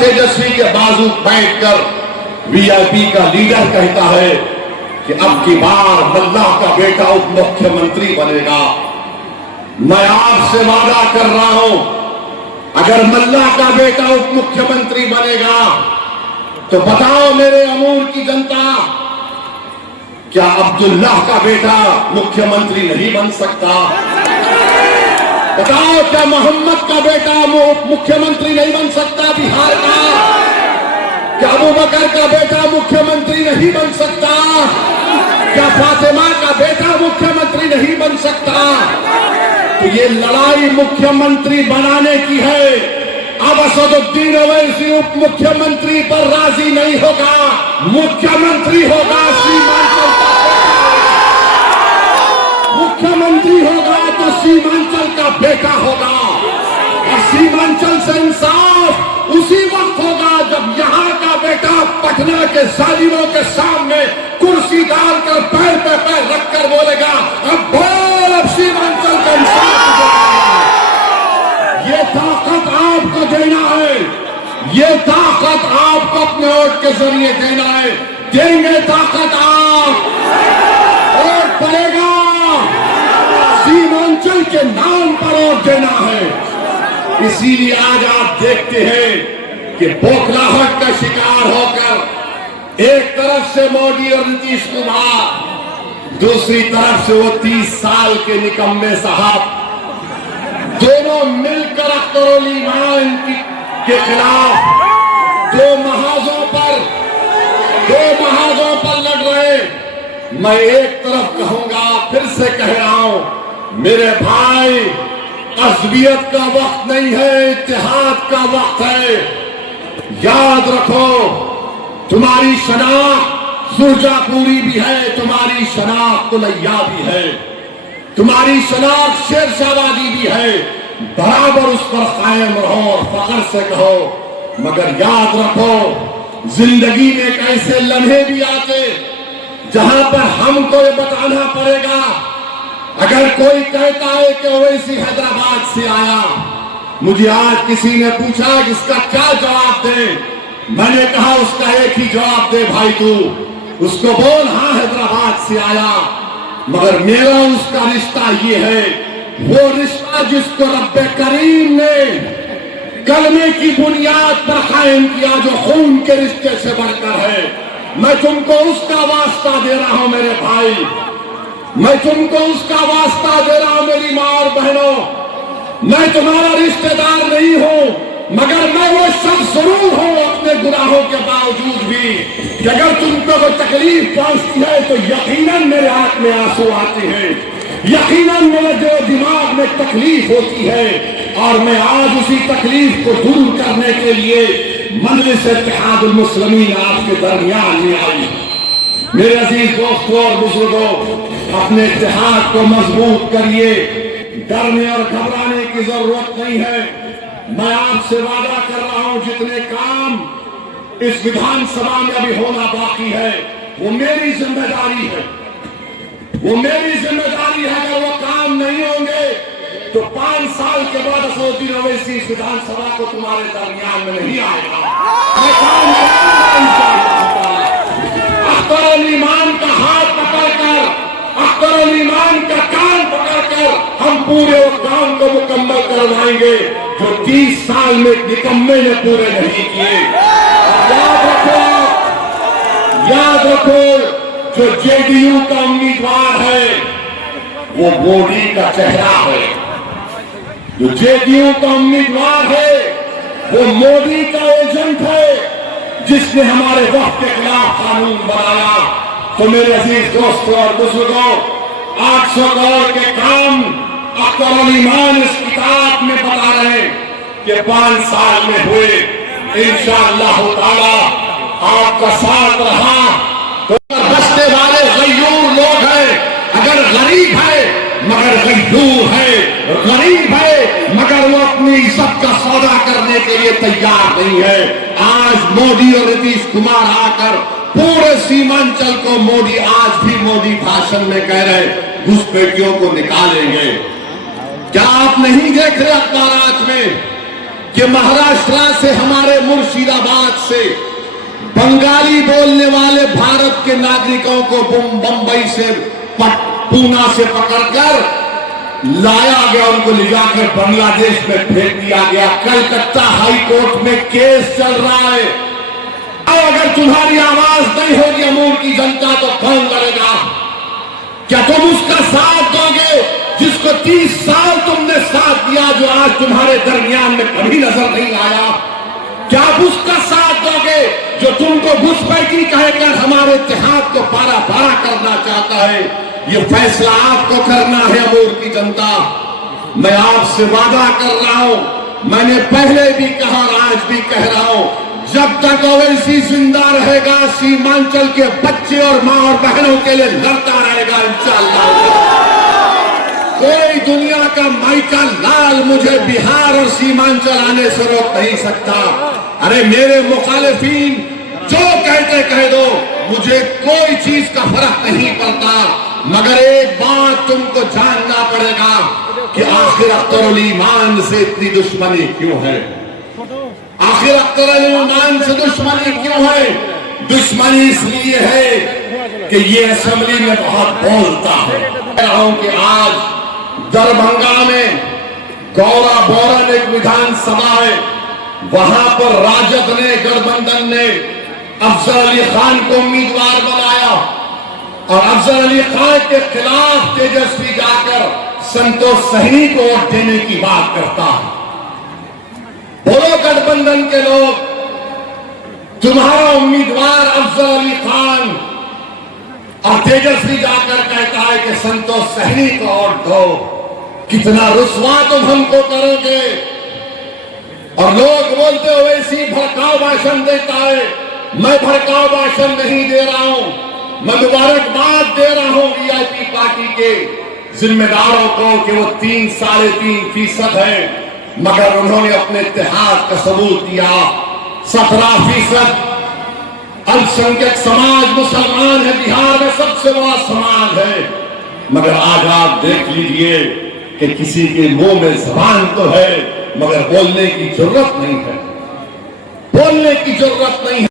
तेजस्वी के बाजू बैठकर वीआईपी का लीडर कहता है कि अब की बार मल्लाह का बेटा उप मुख्यमंत्री बनेगा। मैं आपसे वादा कर रहा हूं, अगर मल्लाह का बेटा उप मुख्यमंत्री बनेगा तो बताओ मेरे अमूर की जनता, क्या अब्दुल्लाह का बेटा मुख्यमंत्री नहीं बन सकता? बताओ, क्या मोहम्मद का बेटा मुख्यमंत्री नहीं बन सकता बिहार का? क्या अबू बकर का बेटा मुख्यमंत्री नहीं बन सकता? क्या फातिमा का बेटा मुख्यमंत्री नहीं बन सकता? तो ये लड़ाई मुख्यमंत्री बनाने की है। अब असदुद्दीन ओवैसी उप मुख्यमंत्री पर राजी नहीं होगा, मुख्यमंत्री होगा सीमांचल का। मुख्यमंत्री होगा तो सीमांचल का बेटा होगा, और सीमांचल से इंसाफ उसी वक्त होगा जब यहाँ का बेटा पटना के जालिमों के सामने कुर्सी डालकर पैर पे पैर रखकर बोलेगा, अब बोल, अब सीमांचल का इंसाफ। ये ताकत आपको देना है, ये ताकत आपको अपने वोट के जरिए देना है। देंगे ताकत आप, वोट पड़ेगा, सीमांचल के नाम पर वोट देना है। इसीलिए आज आप देखते हैं कि बौखलाहट का शिकार होकर एक तरफ से मोदी और नीतीश कुमार, दूसरी तरफ से वो 30 साल के निकम्मे साहब, दोनों मिलकर अख्तर ईमान के खिलाफ दो महाजों पर लड़ रहे। मैं एक तरफ कहूंगा, फिर से कह रहा हूं, मेरे भाई, अज़बियत का वक्त नहीं है, इत्तेहाद का वक्त है। याद रखो, तुम्हारी शनाख्त सुरजापुरी भी है, तुम्हारी शनाख्त कुलैया भी है, तुम्हारी शनाख्त शेरशाहबादी भी है। बराबर उस पर कायम रहो और फख्र से कहो। मगर याद रखो, जिंदगी में एक ऐसे लम्हे भी आते जहां पर हमको ये बताना पड़ेगा। अगर कोई कहता है कि ओवैसी हैदराबाद से आया, मुझे आज किसी ने पूछा कि इसका क्या जवाब दे, मैंने कहा उसका एक ही जवाब दे भाई, तू उसको बोल हाँ हैदराबाद से आया, मगर मेरा उसका रिश्ता ये है, वो रिश्ता जिसको रब्बे करीम ने कलमे की बुनियाद पर कायम किया, जो खून के रिश्ते से बढ़कर है। मैं तुमको उसका वास्ता दे रहा हूं मेरे भाई, मैं तुमको उसका वास्ता दे रहा हूं मेरी मां और बहनों। मैं तुम्हारा रिश्तेदार नहीं हूं, मगर मैं वो शख्स जरूर हूं अपने गुनाहों के बावजूद भी, कि अगर तुमको कोई तकलीफ पहुंचती है तो यकीनन मेरे आंख में आंसू आते हैं, यकीनन मेरे दिमाग में तकलीफ होती है, और मैं आज उसी तकलीफ को दूर करने के लिए मजलिस इत्तेहादुल मुस्लिमीन आपके दरमियान में आई। मेरे अजीज दोस्तों और बुजुर्गों, अपने इत्तेहाद को मजबूत करिए, डरने और घबराने की जरूरत नहीं है। मैं आपसे वादा कर रहा हूं, जितने काम इस विधानसभा में अभी होना बाकी है वो मेरी जिम्मेदारी है, वो मेरी जिम्मेदारी है। अगर वो काम नहीं होंगे तो 5 साल के बाद असदुद्दीन ओवैसी इस विधानसभा को तुम्हारे दरमियान में नहीं आएगा। मैं काम करूंगा, अख्तर ईमान का हाथ पकड़कर, अख्तर ईमान का कान पकड़कर हम पूरे काम को मुकम्मल करवाएंगे जो 30 साल में निकम्मे ने पूरे नहीं किए। याद रखो, जो जेडीयू का उम्मीदवार है वो मोदी का चेहरा है, जो जेडीयू का उम्मीदवार है वो मोदी का एजेंट है, जिसने हमारे वक्त के खिलाफ कानून बनाया। तो मेरे अजीज दोस्तों और बुजुर्गों, 800 करोड़ के काम अख्तर ईमान इस किताब में बता रहे कि 5 साल में हुए। इंशाअल्लाह ताला आपका साथ रहा तो बचने वाले गयूर लोग हैं। अगर गरीब है मगर गयूर है, गरीब है मगर वो अपनी इज्जत का सौदा करने के लिए तैयार नहीं है। आज मोदी और नीतीश कुमार आकर पूरे सीमांचल को मोदी, आज भी मोदी भाषण में कह रहे घुसपैठियों को निकालेंगे। क्या आप नहीं देख रहे अखबारात में कि महाराष्ट्र से, हमारे मुर्शिदाबाद से बंगाली बोलने वाले भारत के नागरिकों को बंबई से, पूना से पकड़कर लाया गया, उनको ले जाकर बांग्लादेश में फेंक दिया गया। कलकत्ता हाई कोर्ट में केस चल रहा है। और अगर तुम्हारी आवाज नहीं होगी अमूर की जनता, तो कौन लड़ेगा? क्या तुम उसका साथ दोगे जिसको 30 साल तुमने साथ दिया, जो आज तुम्हारे दरमियान में कभी नजर नहीं आया? क्या आप उसका साथ दोगे जो तुमको घुसपैठी कहकर हमारे इत्तेहाद को पारा पारा करना चाहता है? ये फैसला आपको करना है अमूर की जनता। मैं आपसे वादा कर रहा हूं, मैंने पहले भी कहा और आज भी कह रहा हूं, जब तक ओवैसी जिंदा रहेगा, सीमांचल के बच्चे और मां और बहनों के लिए लड़ता रहेगा इंशाअल्लाह। कोई दुनिया का माइका लाल मुझे बिहार और सीमांचल आने से रोक नहीं सकता। अरे मेरे मुखालिफिन जो कहते कह दो, मुझे कोई चीज का फर्क नहीं पड़ता, मगर एक बात तुमको जानना पड़ेगा कि आखिर अख्तरुल ईमान से इतनी दुश्मनी क्यों है? आखिर अख्तरुल ईमान से दुश्मनी क्यों है? दुश्मनी इसलिए है कि ये असेंबली में बहुत बोलता है। कह रहा हूं कि आज दरभंगा में गौरा बोरन एक विधानसभा है, वहां पर राजद ने, गठबंधन ने अफजल अली खान को उम्मीदवार बनाया और अफजल अली खान के खिलाफ तेजस्वी जाकर संतोष सहनी को वोट देने की बात करता है। बोलो गठबंधन के लोग, तुम्हारा उम्मीदवार अफजल अली खान और तेजस्वी जाकर कहता है कि संतोष सहनी को वोट दो। कितना रुस्वा तुम हमको करोगे? और लोग बोलते हो वैसी भड़काऊ भाषण देता है। मैं भड़काऊ भाषण नहीं दे रहा हूं, मैं मुबारकबाद दे रहा हूं वीआईपी पार्टी के जिम्मेदारों को कि वो 3-3.5% है, मगर उन्होंने अपने इत्तेहाद का सबूत दिया। 17% अल्पसंख्यक समाज मुसलमान है, बिहार में सबसे बड़ा समाज है, मगर आज आप देख लीजिए कि किसी के मुंह में जबान तो है, मगर बोलने की जरूरत नहीं है, बोलने की जरूरत नहीं है।